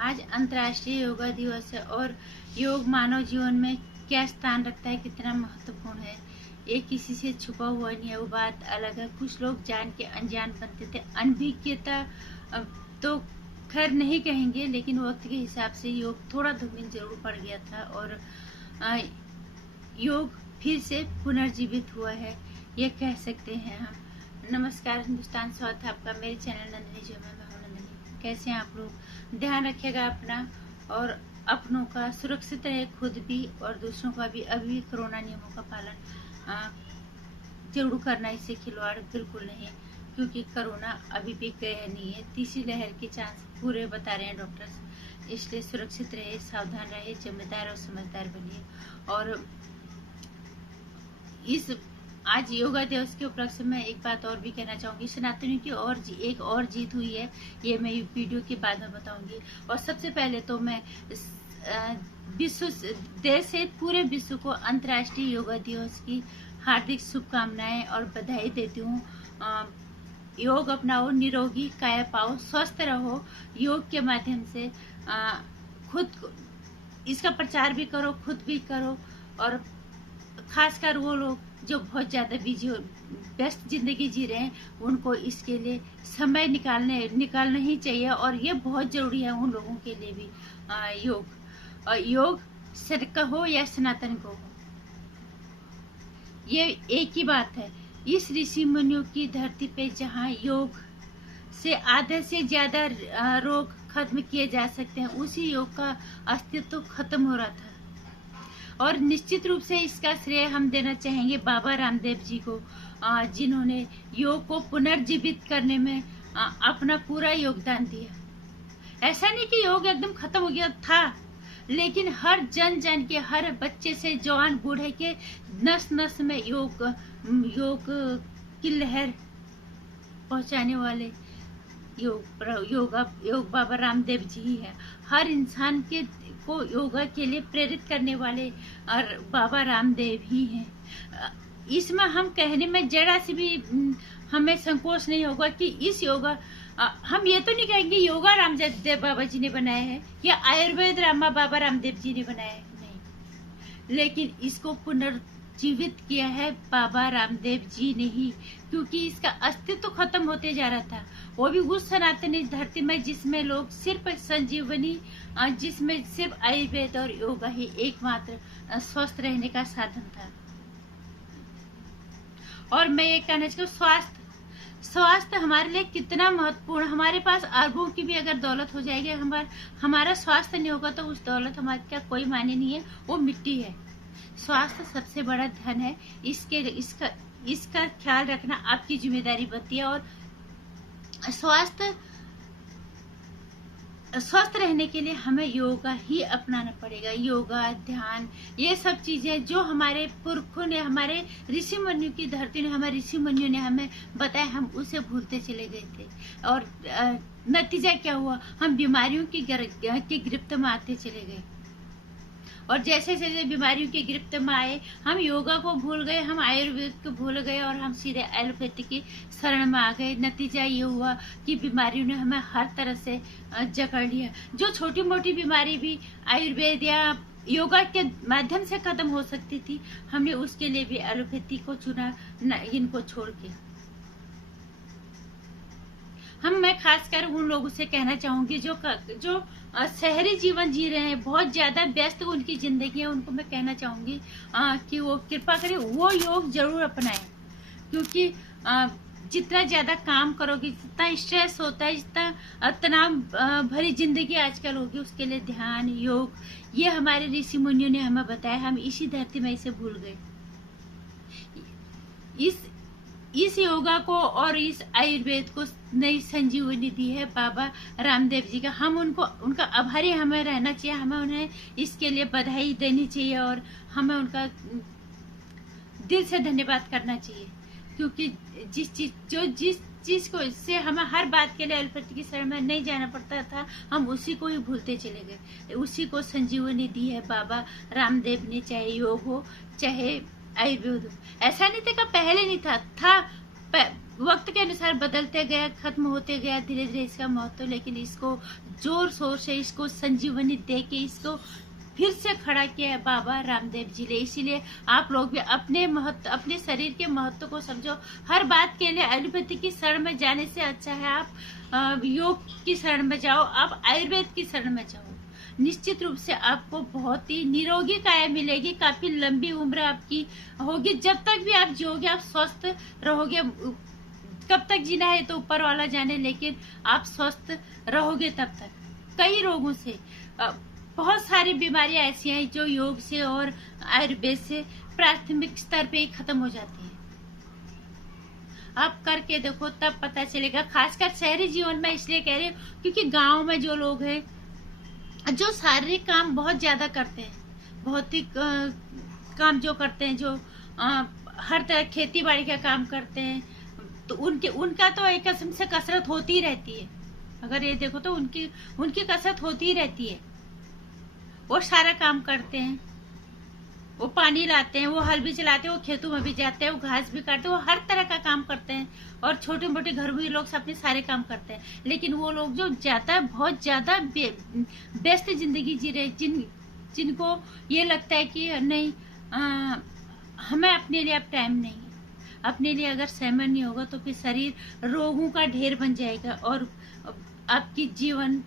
आज अंतर्राष्ट्रीय योगा दिवस है और योग मानव जीवन में क्या स्थान रखता है, कितना महत्वपूर्ण है, ये किसी से छुपा हुआ नहीं है। वो बात अलग है। कुछ लोग जान के अनजान बनते थे। अनभिज्ञता तो खैर नहीं कहेंगे, लेकिन वक्त के हिसाब से योग थोड़ा धूमिल जरूर पड़ गया था और योग फिर से पुनर्जीवित हुआ है, ये कह सकते हैं हम। नमस्कार हिंदुस्तान, स्वागत है आपका मेरे चैनल नंदिनी जो मैं नंदिनी। कैसे हैं आप लोग? ध्यान रखिएगा अपना और अपनों का, सुरक्षित रहे खुद भी और दूसरों का भी। अभी कोरोना नियमों का पालन जरूर करना, इससे खिलवाड़ बिल्कुल नहीं, क्योंकि कोरोना अभी भी गया नहीं है। तीसरी लहर के चांस पूरे बता रहे हैं डॉक्टर्स, इसलिए सुरक्षित रहे, सावधान रहे, जिम्मेदार और समझदार बनिए। और इस आज योगा दिवस के उपलक्ष्य में एक बात और भी कहना चाहूंगी। सनातनियों की एक और जीत हुई है, ये मैं वीडियो के बाद में बताऊंगी। और सबसे पहले तो मैं विश्व देश से पूरे विश्व को अंतर्राष्ट्रीय योगा दिवस की हार्दिक शुभकामनाएं और बधाई देती हूँ। योग अपनाओ, निरोगी काया पाओ, स्वस्थ रहो। योग के माध्यम से खुद इसका प्रचार भी करो, खुद भी करो। और खासकर वो लोग जो बहुत ज्यादा बिजी व्यस्त जिंदगी जी रहे हैं, उनको इसके लिए समय निकालना ही चाहिए। और ये बहुत जरूरी है उन लोगों के लिए भी। योग सिर का हो या सनातन को हो, ये एक ही बात है। इस ऋषि मुनियों की धरती पे जहाँ योग से आधे से ज्यादा रोग खत्म किए जा सकते हैं, उसी योग का अस्तित्व खत्म हो रहा था। और निश्चित रूप से इसका श्रेय हम देना चाहेंगे बाबा रामदेव जी को, जिन्होंने योग को पुनर्जीवित करने में अपना पूरा योगदान दिया। ऐसा नहीं कि योग एकदम खत्म हो गया था, लेकिन हर जन के, हर बच्चे से जवान बूढ़े के नस नस में योग की लहर पहुंचाने वाले योग बाबा रामदेव जी ही है। हर इंसान को योगा के लिए प्रेरित करने वाले और बाबा रामदेव ही हैं। इसमें हम कहने में जरा सी भी हमें संकोच नहीं होगा कि इस योगा, हम ये तो नहीं कहेंगे योगा रामदेव बाबा जी ने बनाया है या आयुर्वेद बाबा रामदेव जी ने बनाया है, नहीं, लेकिन इसको पुनर्जीवित किया है बाबा रामदेव जी ने ही, क्योंकि इसका अस्तित्व खत्म होते जा रहा था। वो भी उस सनातनी धरती में जिसमें लोग सिर्फ संजीवनी, जिसमें सिर्फ आयुर्वेद और योगा ही एकमात्र स्वस्थ रहने का साधन था। और मैं ये कहना चाहूँ, स्वास्थ्य हमारे लिए कितना महत्वपूर्ण। हमारे पास अरबों की भी अगर दौलत हो जाएगी, हमारा स्वास्थ्य नहीं होगा तो उस दौलत हमारे क्या कोई मायने नहीं है, वो मिट्टी है। स्वास्थ्य सबसे बड़ा धन है, इसका ख्याल रखना आपकी जिम्मेदारी बनती है। और स्वस्थ रहने के लिए हमें योगा ही अपनाना पड़ेगा। योगा, ध्यान, ये सब चीजें जो हमारे पुरखों ने, हमारे ऋषि मुनियों की धरती ने, हमारे ऋषि मुनियों ने हमें बताया, हम उसे भूलते चले गए थे। और नतीजा क्या हुआ? हम बीमारियों की गिरफ्त में आते चले गए। और जैसे जैसे बीमारियों की गिरफ्त में आए, हम योगा को भूल गए, हम आयुर्वेद को भूल गए और हम सीधे एलोपैथी की शरण में आ गए। नतीजा ये हुआ कि बीमारियों ने हमें हर तरह से जकड़ लिया। जो छोटी मोटी बीमारी भी आयुर्वेद या योगा के माध्यम से खत्म हो सकती थी, हमने उसके लिए भी एलोपैथी को चुना, इनको छोड़ के। मैं खासकर उन लोगों से कहना चाहूंगी जो शहरी जीवन जी रहे हैं, बहुत ज्यादा व्यस्त उनकी जिंदगी है, उनको मैं कहना चाहूंगी कि वो कृपा करें, वो योग जरूर अपनाएं। क्योंकि जितना ज्यादा काम करोगे, जितना स्ट्रेस होता है, जितना तनाव भरी जिंदगी आजकल होगी, उसके लिए ध्यान, योग, ये हमारे ऋषि मुनियों ने हमें बताया। हम इसी धरती में इसे भूल गए। इस योगा को और इस आयुर्वेद को नई संजीवनी दी है बाबा रामदेव जी का। हम उनका आभारी हमें रहना चाहिए, हमें उन्हें इसके लिए बधाई देनी चाहिए और हमें उनका दिल से धन्यवाद करना चाहिए। क्योंकि जिस चीज को इससे हमें हर बात के लिए एलोपैथी की शरण में नहीं जाना पड़ता था, हम उसी को ही भूलते चले गए। उसी को संजीवनी दी है बाबा रामदेव ने, चाहे योग हो चाहे आयुर्वेद हो। ऐसा नहीं था कि पहले नहीं था वक्त के अनुसार बदलते गया, खत्म होते गया धीरे धीरे इसका महत्व, लेकिन इसको जोर शोर से इसको संजीवनी दे के इसको फिर से खड़ा किया है बाबा रामदेव जी ने। इसीलिए आप लोग भी अपने शरीर के महत्व को समझो। हर बात के लिए एलोपैथी की शरण में जाने से अच्छा है आप योग की शरण में जाओ, आप आयुर्वेद की शरण में जाओ। निश्चित रूप से आपको बहुत ही निरोगी काया मिलेगी, काफी लंबी उम्र आपकी होगी। जब तक भी आप जियोगे आप स्वस्थ रहोगे। कब तक जीना है तो ऊपर वाला जाने, लेकिन आप स्वस्थ रहोगे तब तक। कई रोगों से, बहुत सारी बीमारियां ऐसी हैं जो योग से और आयुर्वेद से प्राथमिक स्तर पे ही खत्म हो जाती है। आप करके देखो तब पता चलेगा। खासकर शहरी जीवन में इसलिए कह रही हूँ क्योंकि गांव में जो लोग हैं जो शारीरिक काम बहुत ज्यादा करते हैं, भौतिक काम जो करते हैं, जो हर तरह खेती बाड़ी का काम करते हैं, तो उनका तो एक किस्म से कसरत होती ही रहती है। अगर ये देखो तो उनकी कसरत होती ही रहती है। वो सारा काम करते हैं, वो पानी लाते हैं, वो हल भी चलाते हैं, वो खेतों में भी जाते हैं, वो घास भी काटते हैं, वो हर तरह का काम करते हैं। और छोटे मोटे घर में लोग अपने सारे काम करते हैं। लेकिन वो लोग जो बहुत ज्यादा व्यस्त जिंदगी जी रहे, जिनको ये लगता है कि नहीं हमें अपने लिए अब टाइम नहीं है, अपने लिए अगर समय नहीं होगा तो फिर शरीर रोगों का ढेर बन जाएगा और आपकी जीवन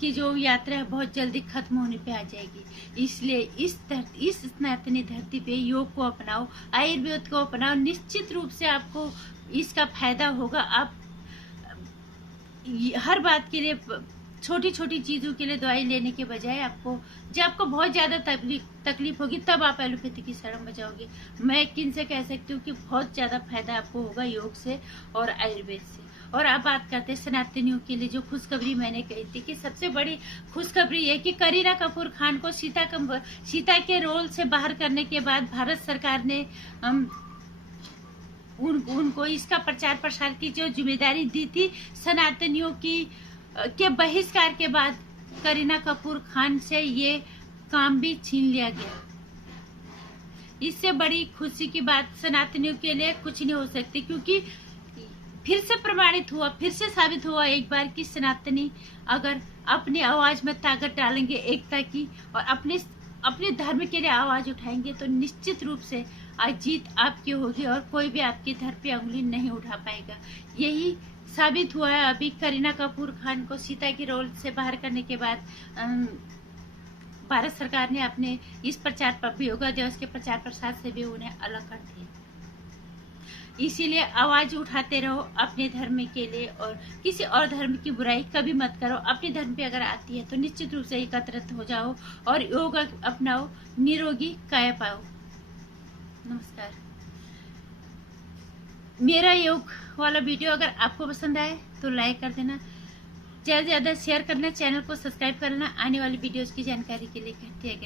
की जो यात्रा है बहुत जल्दी खत्म होने पे आ जाएगी। इसलिए इस सनातनी धरती पे योग को अपनाओ, आयुर्वेद को अपनाओ। निश्चित रूप से आपको इसका फायदा होगा। आप हर बात के लिए, छोटी छोटी चीजों के लिए दवाई लेने के बजाय जब आपको बहुत ज्यादा तकलीफ होगी तब आप एलोपैथी की शरण में जाओगे। मैं किनसे कह सकती हूँ कि बहुत ज्यादा फायदा आपको होगा योग से और आयुर्वेद से। और अब बात करते हैं सनातनियों के लिए जो खुशखबरी मैंने कही थी कि सबसे बड़ी खुशखबरी है कि करीना कपूर खान को सीता के रोल से बाहर करने के बाद भारत सरकार ने उनको इसका प्रचार प्रसार की जो जिम्मेदारी दी थी सनातनियों के बहिष्कार के बाद करीना कपूर खान से ये काम भी छीन लिया गया। इससे बड़ी खुशी की बात सनातनियों के लिए कुछ नहीं हो सकती, क्योंकि फिर से प्रमाणित हुआ, फिर से साबित हुआ एक बार कि सनातनी अगर अपनी आवाज में ताकत डालेंगे एकता की और अपने धर्म के लिए आवाज उठाएंगे तो निश्चित रूप से आज जीत आपकी होगी और कोई भी आपकी धर पे उंगली नहीं उठा पाएगा। यही साबित हुआ है अभी करीना कपूर खान को सीता के रोल से बाहर करने के बाद भारत सरकार ने अपने इस योगा दिवस के प्रचार प्रसार से भी उन्हें अलग कर दिया। इसीलिए आवाज उठाते रहो अपने धर्म के लिए और किसी और धर्म की बुराई कभी मत करो। अपने धर्म पे अगर आती है तो निश्चित रूप से एकत्रित हो जाओ और योग अपनाओ, निरोगी काया पाओ। नमस्कार। मेरा योग वाला वीडियो अगर आपको पसंद आए तो लाइक कर देना, ज्यादा से ज्यादा शेयर करना, चैनल को सब्सक्राइब करना आने वाली वीडियोस की जानकारी के लिए। कहते हैं